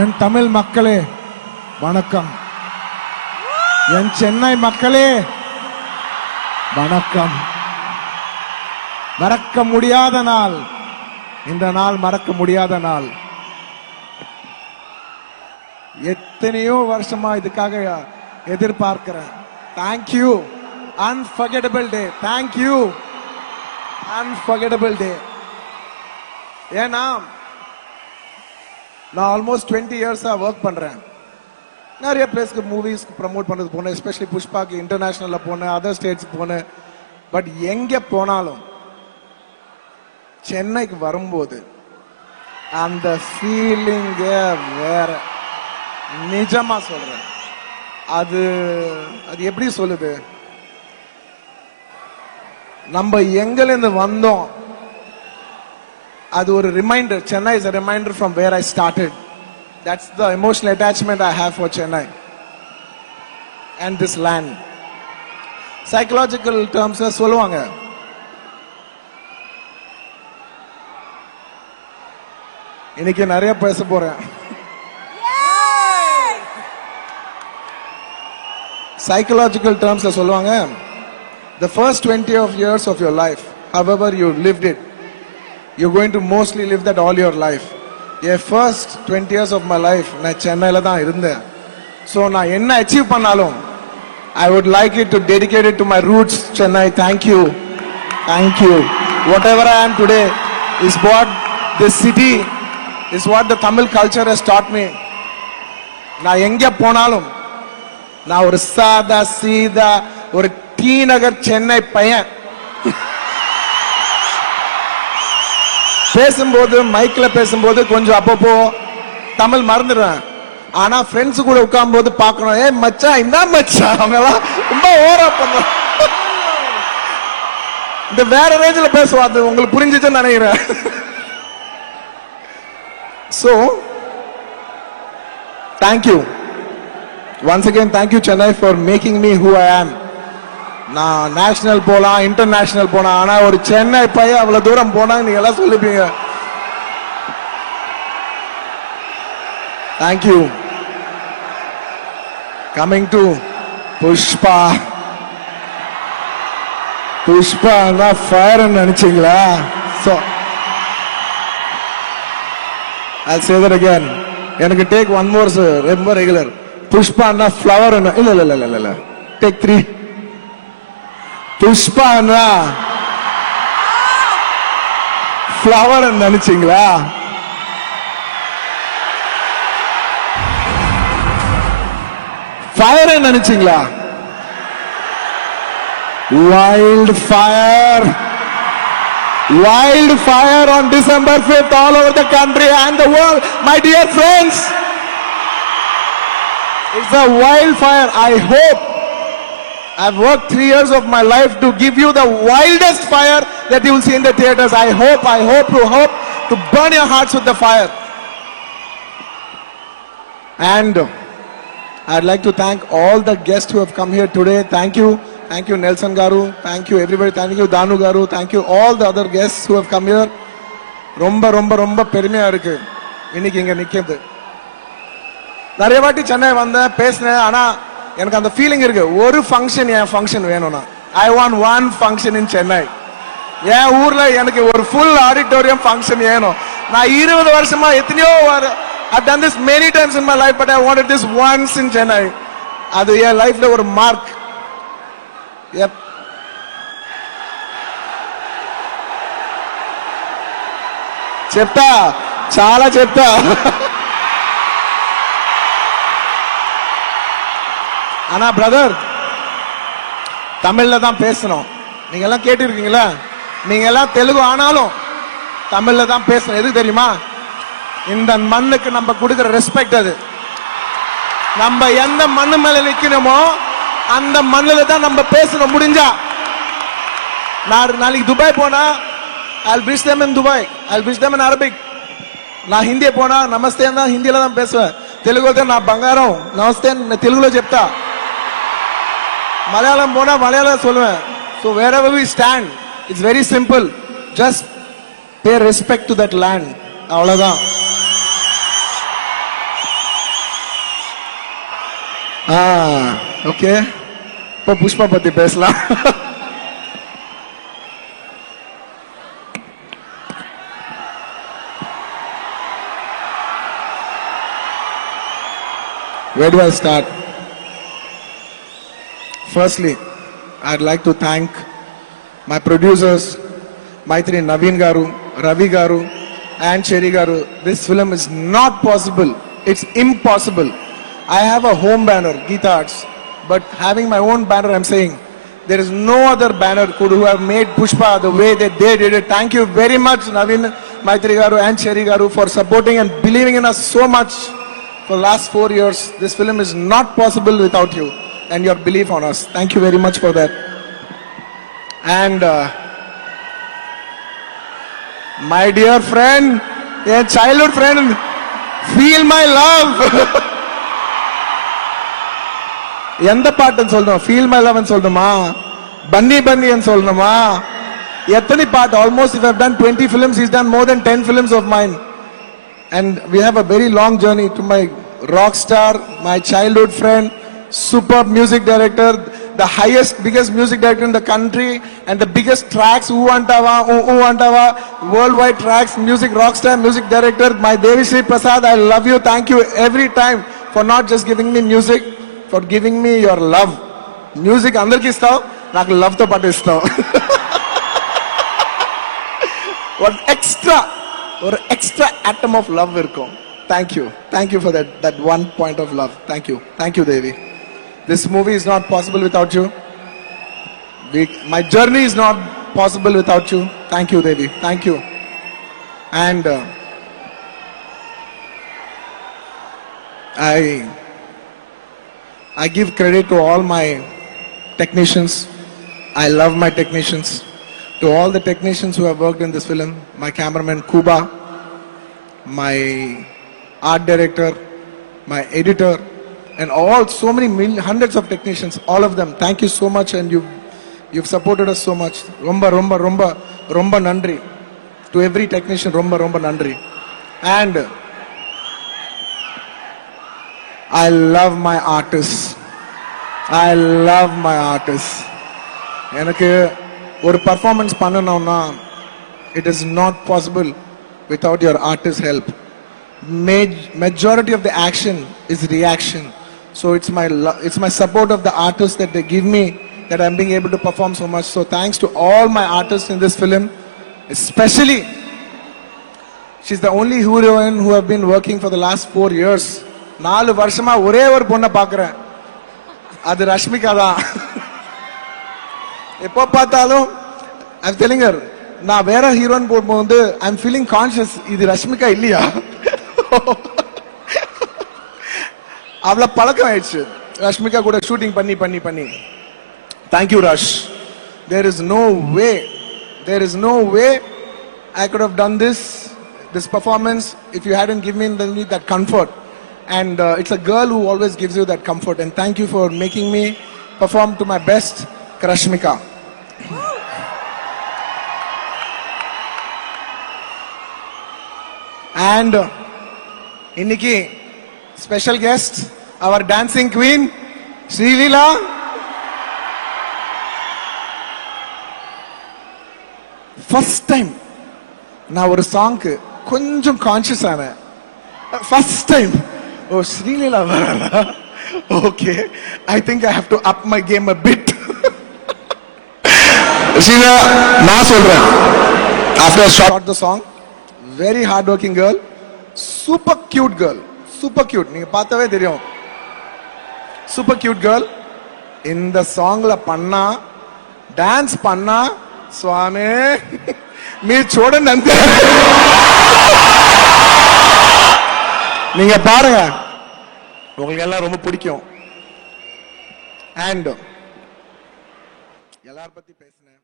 என் தமிழ் மக்களே வணக்கம். என் சென்னை மக்களே வணக்கம். மறக்க முடியாத நாள் இந்த நாள், மறக்க முடியாத நாள். எத்தனையோ வருஷமா இதுக்காக எதிர்பார்க்கிறேன். தேங்க்யூ, அன்ஃபர்கெட்டபிள் டே. தேங்க்யூ, அன்ஃபர்கெட்டபிள் டே. ஏன்னா நான் ஆல்மோஸ்ட் 20 இயர்ஸா ஒர்க் பண்றேன். நிறைய பிளேஸ்க்கு மூவிஸ்க்கு ப்ரமோட் பண்றது போனேன், எஸ்பெஷலி புஷ்பாக்கு இன்டர்நேஷனல்ல போனேன், அதர் ஸ்டேட்ஸ்க்கு போனேன். பட் எங்க போனாலும் சென்னைக்கு வரும்போது அந்த ஃபீலிங் வேற. நிஜமா சொல்றேன். அது எப்படி சொல்லுது, நம்ம எங்கிருந்து வந்தோம் அது ஒரு reminder. Chennai is a reminder from where I started. That's the emotional attachment I have for Chennai and this land. Psychological terms சொல்லுவாங்க, இன்னைக்கு நிறைய பேச போறேன். Psychological terms சொல்லுவாங்க, the first 20 years of your life, however you lived it, you're going to mostly live that all your life. Yeah, first 20 years of my life நான் சென்னையில தான் இருந்தேன். So நான் என்ன அச்சீவ் பண்ணாலும் I would like it to dedicate it to my roots. Chennai, thank you. Thank you. Whatever I am today is what this city, is what the Tamil culture has taught me. நான் எங்க போனாலும் நான் ஒரு சாதா சீதா ஒரு டி நகர் சென்னை பையன். பேசும்போது மைக்ல பேசும்போது கொஞ்சம் அப்பப்போ தமிழ் மறந்துடுறேன். ஆனா ஃப்ரெண்ட்ஸ் கூட உட்காரும் போது பாக்கணும், ஏ மச்சான் என்ன மச்சான், அவங்க எல்லாம் ரொம்ப ஓவரா பண்ணுவாங்க. இந்த வேற ரேஞ்சில பேசுவாங்க, உங்களுக்கு புரிஞ்சுச்சுன்னு நினைக்கிறேன். So thank you once again. Thank you Chennai for making me who I am. நான் நேஷனல் போலாம், இன்டர்நேஷனல் போனா, ஆனா ஒரு சென்னை பையன் அவ்வளவு தூரம் போனா நீங்க எல்லாம் சொல்லிப்பீங்க. Thank you. Coming to Pushpa. Pushpa fire நினைச்சீங்களா? So I'll say that again. எனக்கு டேக் ஒன் மோர் ரொம்ப ரெகுலர். புஷ்பா ஃப்ளவர் இல்ல டேக் 3. புஷ்பா ஃப்ளவர் நினைச்சீங்களா? ஃபயர் நினைச்சீங்களா? Wild fire. Wild fire on December 5th all over the country and the world. My dear friends, it's a wild fire. I hope I've worked 3 years of my life to give you the wildest fire that you will see in the theaters. I hope to burn your hearts with the fire. And I'd like to thank all the guests who have come here today. Thank you Nelson Garu, thank you everybody, thank you Danu Garu, thank you all the other guests who have come here. ரொம்ப ரொம்ப ரொம்ப பெருமையா இருக்கு இன்னைக்கு இங்க நிக்கிறது. நிறைய வாட்டி சென்னை வந்தேன், பேசினேன், ஆனா எனக்கு அந்த ஃபீலிங் இருக்கு, ஒரு ஃபங்க்ஷன் என் ஃபங்க்ஷன் வேணும்னா ஐ வாண்ட் ஒன் ஃபங்க்ஷன் இன் சென்னை. என் ஊர்ல எனக்கு ஒரு ஃபுல் ஆடிட்டோரியம் ஃபங்க்ஷன் வேணும். நான் 20 வருஷமா எத்தனையோ I've done this many times in my life, but I wanted this once in Chennai. அது என் லைஃப்ல ஒரு மார்க். చెప్తా, చాలా చెప్తా. ஆனா பிரதர், தமிழ்ல தான் பேசணும். நீங்க எல்லாம் கேட்டிருக்கீங்களா? நீங்க எல்லாம் தெலுங்கு ஆனாலும் தமிழ்ல தான் பேசணும். எதுக்கு தெரியுமா? இந்த மண்ணுக்கு நம்ம கொடுக்கிற ரெஸ்பெக்ட். அது நம்ம எந்த மண்ணு மேல நிக்கணுமோ அந்த மண்ணுல தான் நம்ம பேசணும். முடிஞ்சா நாளைக்கு துபாய் போனா I'll wish them in Dubai, I'll wish them in Arabic. நான் ஹிந்தி போனா நமஸ்தே தான் ஹிந்தில தான் பேசுவேன். తెలుగులో நான் బంగారం నమస్తే తెలుగులో చెప్తా. మలయాళం పోనా మలయాళం சொல்லுவேன். So wherever we stand, it's very simple. Just pay respect to that land. அவ்வளவுதான். ஓகே, இப்போ புஷ்பா பத்தி பேசலாம். Where do I start? Firstly, I'd like to thank my producers, Maitri Naveen Garu, Ravi Garu, and Cherry Garu. This film is not possible. It's impossible. I have a home banner, Geeta Arts, but having my own banner, I'm saying there is no other banner could have made Pushpa the way that they did it. Thank you very much, Naveen, Maitri Garu, and Cherry Garu, for supporting and believing in us so much for the last 4 years. This film is not possible without you and your belief on us. Thank you very much for that. And my dear friend, a childhood friend, feel my love. எந்த பாட்டுன்னு சொல்லணும்? Feel my லவ்னு சொல்லணுமா? பன்னி பன்னின்னு சொல்லணுமா? எத்தனை பாட்டு? Almost if I have done 20 films, he's done more than 10 films of mine. And we have a very long journey to my rock star, my childhood friend, superb music director, the highest, biggest music director in the country, and the biggest tracks, Antava, Antava, worldwide tracks, music rock star, music director, my Devi Sri Prasad. I love you. Thank you every time for not just giving me music, for giving me your love. Music andarki istav, నాకు love తో పాటు ఇస్తావు. What extra or extra atom of love இருக்கும். Thank you for that one point of love. Thank you Devi. This movie is not possible without you. My journey is not possible without you. Thank you Devi. Thank you. And I give credit to all my technicians. I love my technicians. To all the technicians who have worked in this film, my cameraman Kuba, my art director, my editor, and so many hundreds of technicians, all of them. Thank you so much, and you've supported us so much. Romba nandri to every technician. Romba nandri. And I love my artists. எனக்கு ஒரு பர்ஃபார்மன்ஸ் பண்ணணும்னா it is not possible without your artist help. Majority of the action is reaction, so it's my support of the artists that they give me that I'm being able to perform so much. So thanks to all my artists in this film, especially she's the only heroine who have been working for the last 4 years. 4 வருஷமா ஒரே ஒரு பொண்ணை பார்க்குறேன், அது ரஷ்மிகா தான். எப்போ பார்த்தாலும் I'm telling her, நான் வேற ஹீரோயின் போகும்போது I'm feeling conscious, இது ரஷ்மிகா இல்லையா? அவ்வளோ பழக்கம் ஆயிடுச்சு ரஷ்மிகா கூட ஷூட்டிங் பண்ணி. Thank you Rush. There is no way I could have done this performance if you hadn't given me that comfort. And it's a girl who always gives you that comfort. And thank you for making me perform to my best, Rashmika. And inniki special guest, our dancing queen, Srilila. First time நான் ஒரு சாங்க்கு கொஞ்சம் கான்ஷியஸ் ஆனேன். First time. Oh, Srilila varala. Okay, I think I have to up my game a bit. Srilila, na solren. After I shot the song, very hardworking girl, super cute girl, super cute. நீங்க பார்த்தவே தெரியும். Super cute girl. இந்த சாங்ல பண்ணா டான்ஸ் பண்ணா சுவாமி మీరు చూడండి అంతే. நீங்க பாருங்க, உங்களுக்கு எல்லாம் ரொம்ப பிடிக்கும். And எல்லார பத்தி பேசினேன்.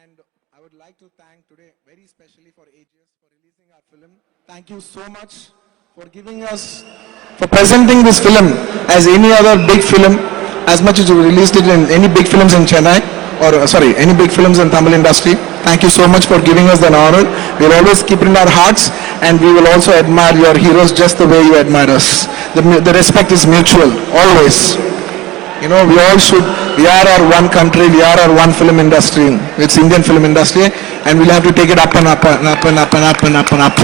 And I would like to thank today very specially for AGS for releasing our film. Thank you so much for giving us, for presenting this film as any other big film, as much as you released it in any big films in Chennai. or sorry, any big films in Tamil industry. Thank you so much for giving us that honor. We'll always keep it in our hearts, and we will also admire your heroes just the way you admire us. The respect is mutual, always. You know, we are our one country, we are our one film industry. It's Indian film industry, and we'll have to take it up and up and up and up and up and up and up.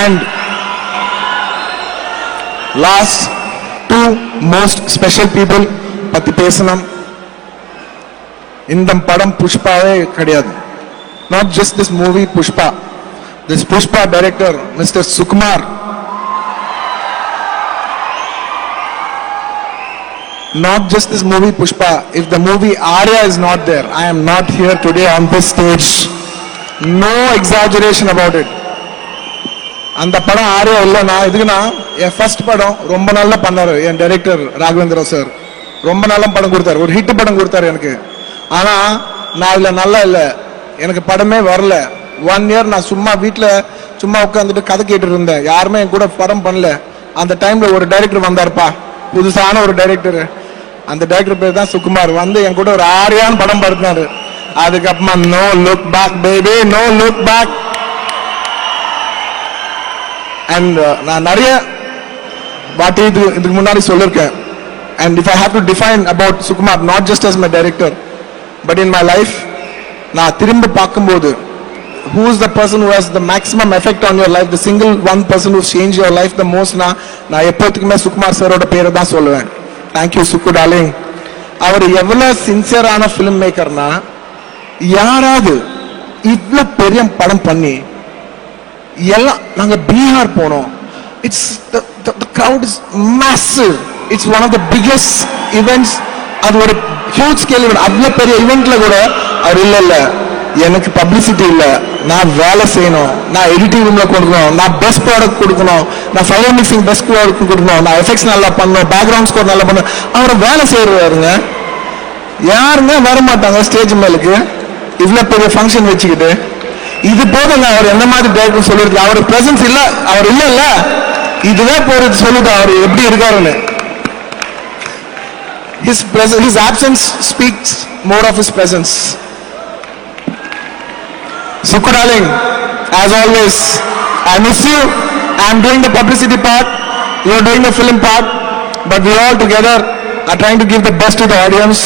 And last two most special people பத்தி பேசணும். இந்த படம் புஷ்பாவே கிடையாது. Not just this movie Pushpa. This Pushpa director, Mr. Sukumar. Not just this movie Pushpa. If the movie Arya is not there, I am not here today on this stage. No exaggeration about it. அந்த படம் ஆரியா இல்லைன்னா இதுக்குன்னா என் ஃபர்ஸ்ட் படம் ரொம்ப நல்லா பண்ணாரு என் டைரக்டர் ராகவேந்திர சார். ரொம்ப நல்ல படம் கொடுத்தாரு, ஒரு ஹிட் படம் கொடுத்தாரு எனக்கு. ஆனா நான் இதுல நல்லா இல்லை, எனக்கு படமே வரல. 1 year நான் சும்மா வீட்டுல சும்மா உட்காந்துட்டு கதை கேட்டு இருந்தேன். யாருமே என் கூட படம் பண்ணல. அந்த டைம்ல ஒரு டைரக்டர் வந்தாருப்பா, புதுசான ஒரு டைரக்டர். அந்த டைரக்டர் பேர் தான் சுகுமார். வந்து என் கூட ஒரு ஆரியான்னு படம் பார்த்தாரு. அதுக்கப்புறமா no look back baby, no look back. And நான் நிறைய வாட்டி இதுக்கு முன்னாடி சொல்லிருக்கேன். And if I have to define about Sukumar, not just as my director but in my life, நான் திரும்ப பார்க்கும்போது who is the person who has the maximum effect on your life, the single one person who changed your life the most, நான் எப்போதுக்குமே சுகுமார் சாரோட பேரை தான் சொல்லுவேன். தேங்க்யூ சுக்கு டார்லிங். அவர் எவ்வளவு சின்சியரான ஃபிலிம் மேக்கர்னா, யாராவது இவ்வளவு பெரிய படம் பண்ணி எல்லாம் நாங்க பீகார் போனோம். It's the crowd is massive. It's one of the biggest events. அது ஒரு ஹியூஜ் ஸ்கேல் ஈவென்ட். அவ்வளவு பெரிய ஈவென்ட்ல கூட அவர் இல்ல எனக்கு பப்ளிசிட்டி இல்ல, நான் வேலை செய்யணும், நான் எடிட்டிங் ரூம்ல கொடுக்கணும், நான் பெஸ்ட் ப்ராடக்ட் கொடுக்கணும், நான் ஃபைனல் மிக்சிங் பெஸ்ட் ப்ராடக்ட் கொடுக்கணும், நான் எஃபெக்ட்ஸ் நல்லா பண்ணணும், பேக்ரவுண்ட் ஸ்கோர் நல்லா பண்ணணும். அவரை வேலை செய்யறாருங்க. யாருங்க வர மாட்டாங்க ஸ்டேஜ் மேலுக்கு இவ்வளவு பெரிய ஃபங்க்ஷன் வச்சுக்கிட்டு. இது போதுங்க அவர் என்ன மாதிரி டைரக்டர் சொல்லிருக்கு. அவர் பிரசன்ஸ் இல்ல, அவர் இல்ல, இதுவே போறது சொல்லுது அவர் எப்படி இருக்காருன்னு. His absence speaks more of his presence. Sukku darling, as always, I miss you. I'm doing the publicity part, you're doing the film part, but we all together are trying to give the best to the audience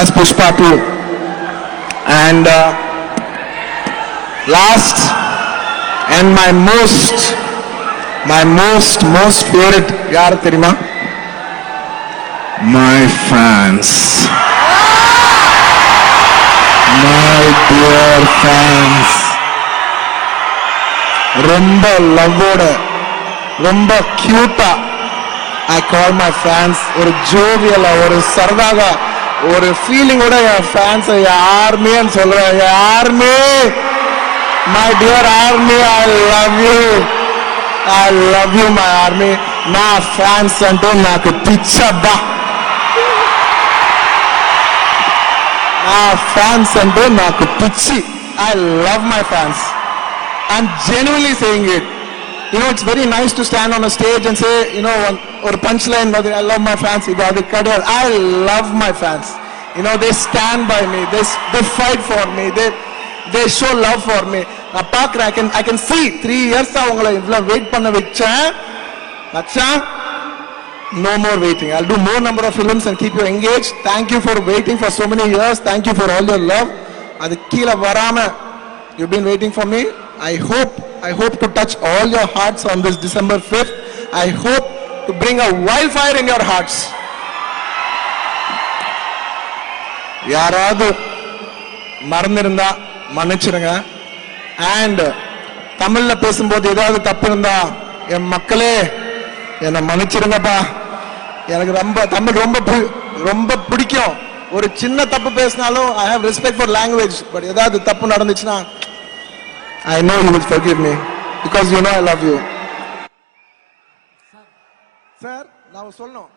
as Pushpa 2. And last and my most favorite, yaar theriyuma, my fans, my dear fans. ரொம்ப லவ்வோட, ரொம்ப கியூட்டா I call my fans. ஒரு ஜோவியலா, ஒரு சரதாகா, ஒரு ஃபீலிங்கோட என் ஃபேன்ஸ் ஆர்மின்னு சொல்றேன். Army, my dear army, I love you my army. నా ఫ్యాన్స్ అంటే నాకు పిచ్చబ్బా. నా ఫ్యాన్స్ అంటే నాకు పిచ్చి. I love my fans. I'm genuinely saying it. You know, it's very nice to stand on a stage and say, you know, or punchline, I love my fans. I love my fans. You know, they stand by me. They fight for me. They show love for me. I can see 3 years அவங்களை இவ்வளவு வெயிட் பண்ண வச்சேன். No more waiting. I'll do more number of films and keep you engaged. Thank you for waiting for so many years. Thank you for all your love. அது கீழே வராம you've been waiting for me. I hope to touch all your hearts on this December 5th. I hope to bring a wildfire in your hearts. யாராவது மறந்திருந்தா மன்னிச்சிருங்க. அண்ட் தமிழ்ல பேசும்போது ஏதாவது தப்பு இருந்தா என் மக்களே என்னை மன்னிச்சிருங்கப்பா. எனக்கு தமிழ் ரொம்ப பிடிக்கும். ஒரு சின்ன தப்பு பேசினாலும் I have respect for language. But ஏதாவது தப்பு நடந்துச்சுன்னா I know you will forgive me because you know I love you. Sir, நான் சொல்லணும்.